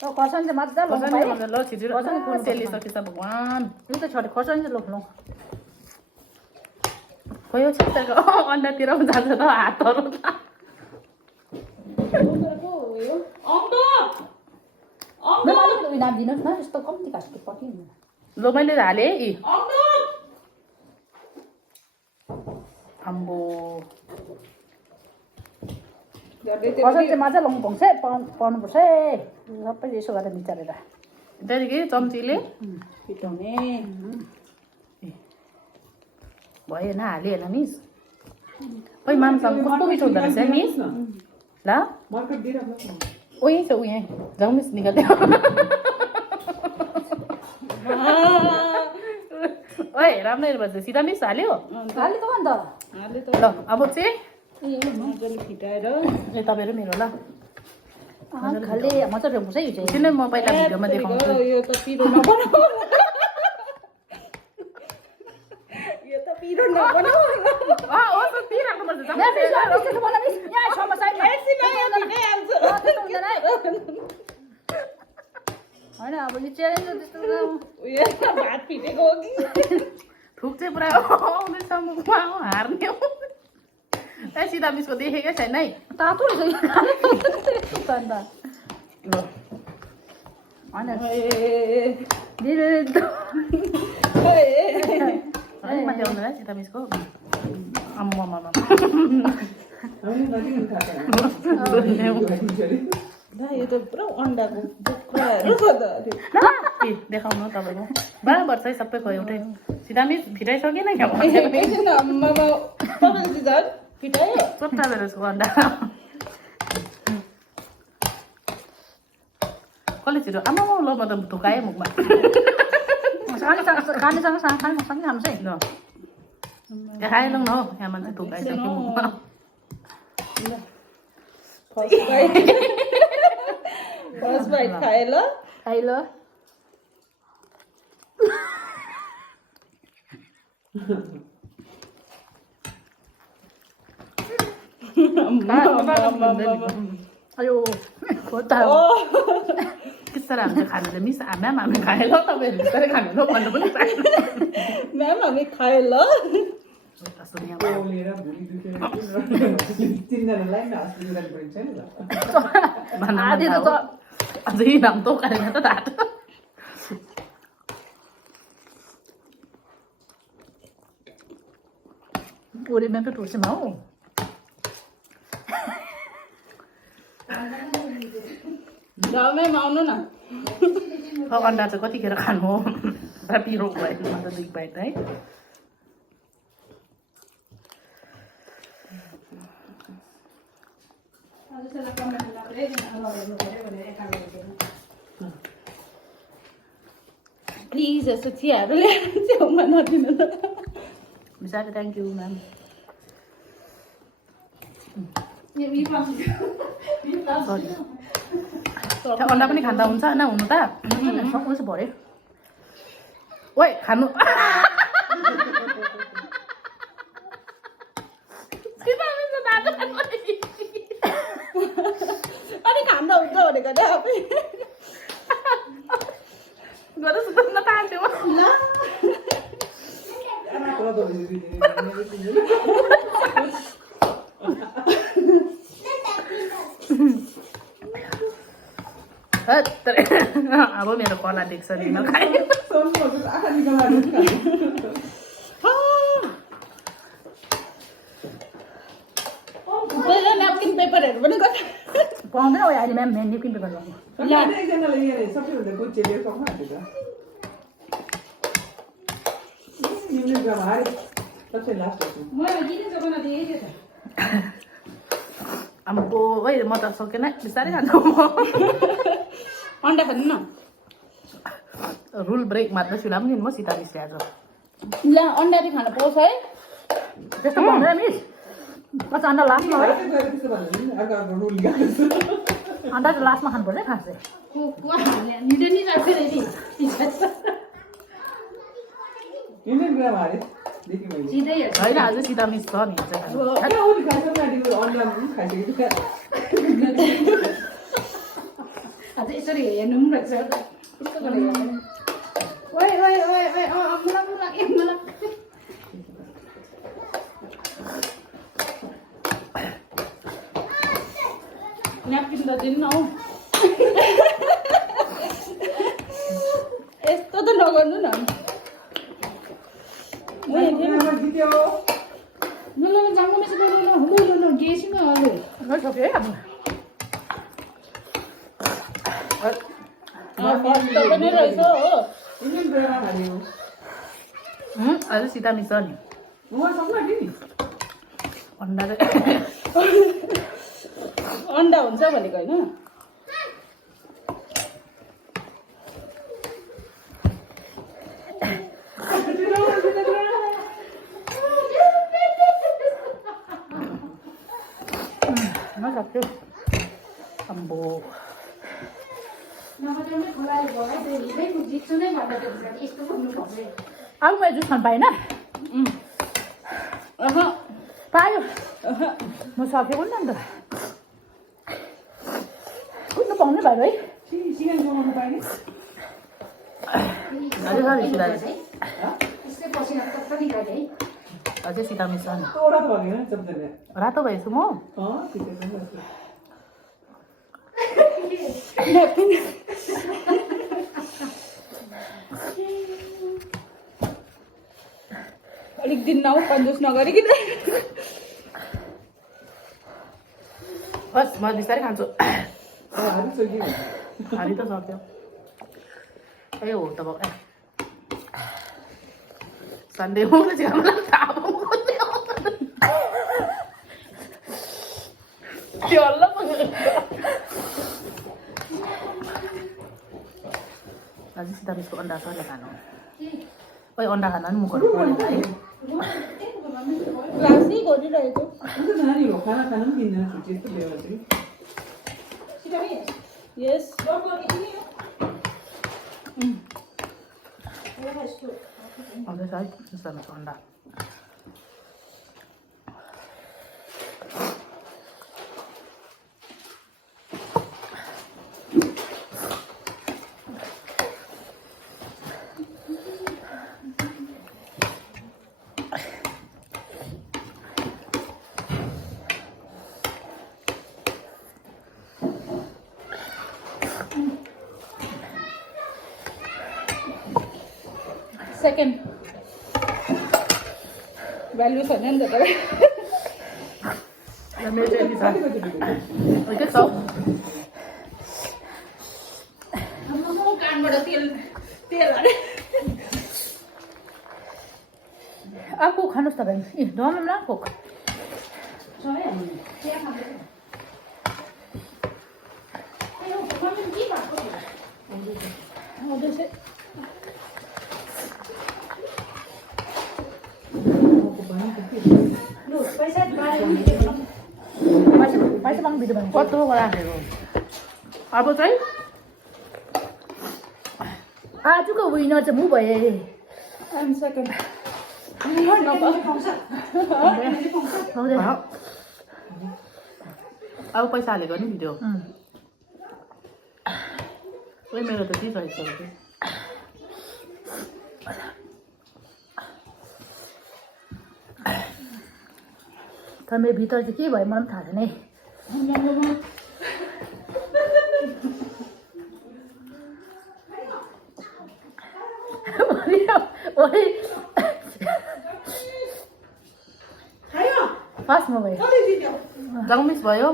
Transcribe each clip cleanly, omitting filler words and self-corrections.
खर्सानी चाहिँ मजा ल छिटो तेलले सकेछ भगवान् यो त छोटे खर्सानी चाहिँ लोख्नु खोइ छिट्टाको अन्डातिर पनि जान्छ त हातहरू त उयो नाम दिनुहोस् न यस्तो कम्ती घाँसको पट्टि ल मैले हालेँ है आम्बो खर्सानी चाहिँ मजा लाउनु पाउँछ पाउनुपर्छ है सबै यसो गरेर विचारेर त्यहाँदेखि चम्चीले पिटाउने भएन हाल्यो होइन मिस खोइ मामसँग कस्तो मिठो हुँदो रहेछ है मिस ल उही छ उही जाउँ मिस निकाल्यो ओए राम्रै भन्छ सिधा मिस हाल्यो हालेको अन्त ल अब चाहिँ मजाले फिटाएर ए तपाईँहरू मेरो ल खाले मजाले हुन्छ है यो चाहिँ किन म पहिला भिडियोमा देखाउँछु यो त पिरो नबनाऊ यो त पिरो नबनाऊ ओ त पिराख्नुपर्छ होइन अब यो च्यालेन्ज त्यस्तो भात फिटेको हो कि थुक चाहिँ पुरा आउँदैछ मुखमा हार्ने हो ए सिधा मिसको देखेकै छैन है तातो रहेछ माथि आउँदैन है सिधा मिसको आम्मामा यो त पुरा अन्डाको देखाउनु तपाईँको बराबर चाहिँ सबैको एउटै सिधा मिस फिटाइसकेन क्या चोट्टा बेर उसको अन्डा कसले छिटो आमा ल म त धुकाएँ मुखमा खानेसँग सँगै खानु चाहिँ ल खाएन न हौ यहाँ मान्छे धुकाइसक्यो मुखमा फर्स्ट बाइट खाए ल अयो खोटा बिस्तारै हामीले खानु चाहिँ मिस म्याम हामी खाएँ ल तपाईँहरू बिस्तारै खानु ल भन्नु पनि पाएन म्याम हामी खाए ल अझै नाम त उकालेन त ढाट पोरीमा पो टुर्छौँ हौ आउनु न अन्डा चाहिँ कतिखेर खानु हो पुरा पिरो भयो अन्त दुई बाइट है प्लिज यस्तो चियाहरू ल्याएर छेउमा नदिनु त बिस्तारै थ्याङ्क यू म्याम अन्डा पनि खाँदा हुन्छ होइन हुनु त उसो भऱ्यो ओइ खानु अनि खाँदा हुन्छ भनेको त आफै गएर सुत्न तान्थ्यो अब मेरो कला देख्छ नि खाएँ न्यापकिन पेपरहरू पनि कति पाउँदैन हो अहिले म्याम न्यापकिन पेपर गर्नु अब ओइ म त सकेन बिस्तारै खान्छु अन्डा खानु न रुल ब्रेक मार्दैछु होला पनि म सीता मिसले आज ल अन्डा चाहिँ खान पाउँछ है त्यस्तो भन्दैन मिस पछि अन्डा लास्टमा है अन्डा चाहिँ लास्टमा खानुपर्छ है खास होइन आज सीता मिस छ नि अझै यसरी हेर्नु पनि रहेछ यस्तो गरेर हेर्नु ओइ ओइ ओइ ओइ मलाई न्यापकिन त दिनु न हौ यस्तो त नगर्नु न जानु मेसिन गेसिङ सक्यो है अब पनि रहेछ हो अझै सिधा मिस नि अन्डा अन्डा हुन्छ भनेको होइन सक्यो अम्बो अब मैले जुस खानु पाएन पायो म सकेको नि अन्त कुद्नु पाउनै भयो है अझै सिधा मिस रातो भएछु म अलिक दिन नौ कन्जुस नगरिकन बस म बिस्तारै खान्छु हारी त सक्यो ए हो त भयो सन्डे हो चाहिँ हामीलाई थाहा त्यो हल्ला अझै सिधा मिसको अन्डा सर खानु ओइ अन्डा खाना पनि मुखहरू पोलेन है क्लासै गरिरहेको यस आउँदैछ है सिधा मिसको अन्डा सेकेन्ड भ्यालु छैन नि त तपाईँ मेरो चाहिँ यति छ के छ कानबाट तेल हाले अब कोक खानुहोस् तपाईँ ए धुवामा न कोक पैसा माग्नु भिडियो भने कत्रो राखेको अब चाहिँ आजको विनर चाहिँ म भएँ आइम सेकेन्ड अब पैसा हालेको नि भिडियो मेरो त के चाहिन्छ तर मेरो भित्र चाहिँ के भयो मलाई पनि थाहा छैन है फर्स्टमा भयो जङ्मिस भयो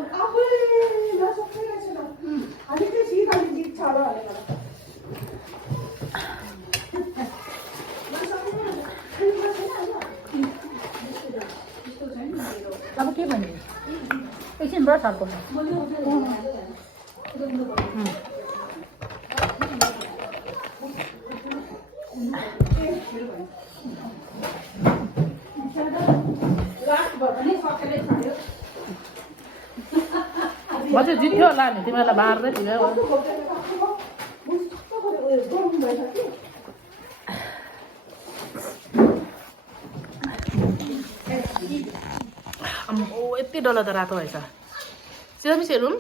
अब के भन्ने एकछिन ब्रस हाल्नु म चाहिँ जित्थ्यो होला नि तिमीहरूलाई बार्दै थियो यति डल्लो त रातो भएछ सिधा मिस हेरौँ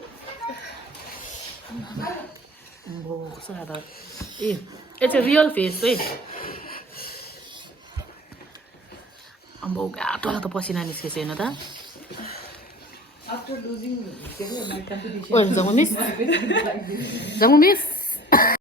अम्बो कस्तो खाँदा ए यो चाहिँ रियल फेस है अम्बो गातो गातो पसिना निस्केछ हेर्नु त After losing, my competition. जाउँ मिस